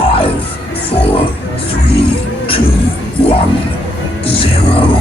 5, 4, 3, 2, 1, 0.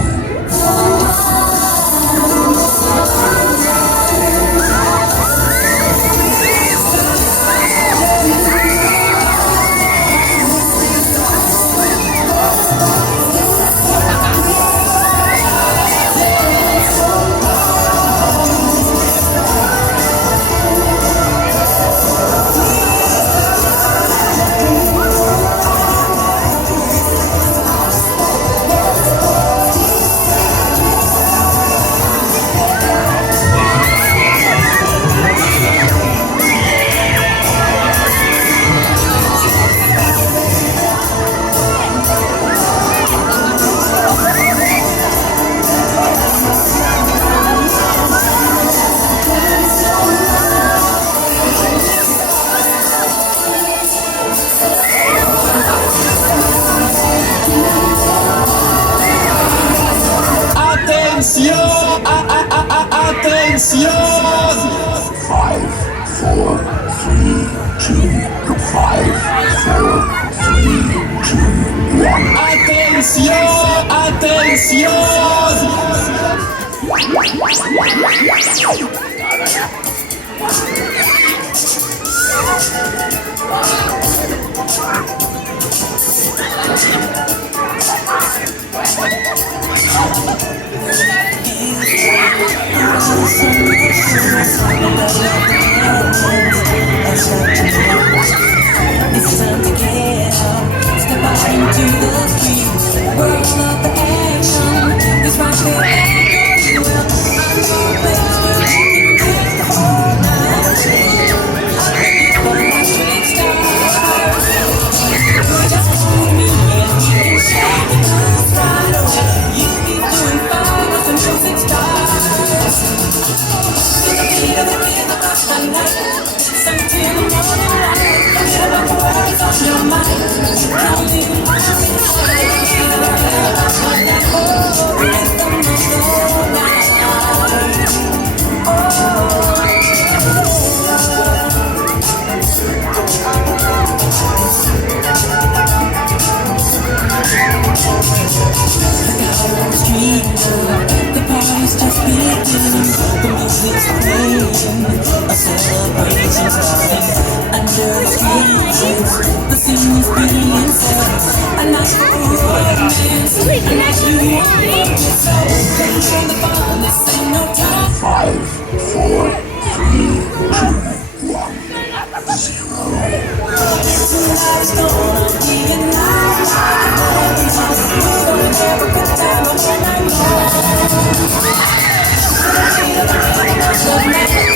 Atención! 5, 4, 3, 2, 5, 4, 3, 2, 1. Atención, atención. It's time to get out, step out into the street. World of the action is right there. Well, where you can get the whole night. For my street stars, just hold me and we can shake the dust right away. You be doing fine as the music starts. To the beat of the rhythm of the night, it's until the morning light. Forget about the words on your mind. You can't leave me behind. Forget about that whole rhythm of the night. Street, the party's just beginning. The music's playing, a celebration's starting. Under the trees, the scene is being set. A night for romance, a night to want. So control the fun, this ain't no time. 5, 4, 3, 2, 1, 0. Tonight's gonna be a night. We're gonna have a good time all night long. Until the morning light.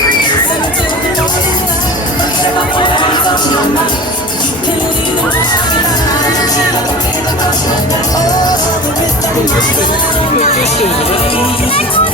Forget about the worries on your mind. You can leave them behind. Forget about that. Oh, the rhythm of the night.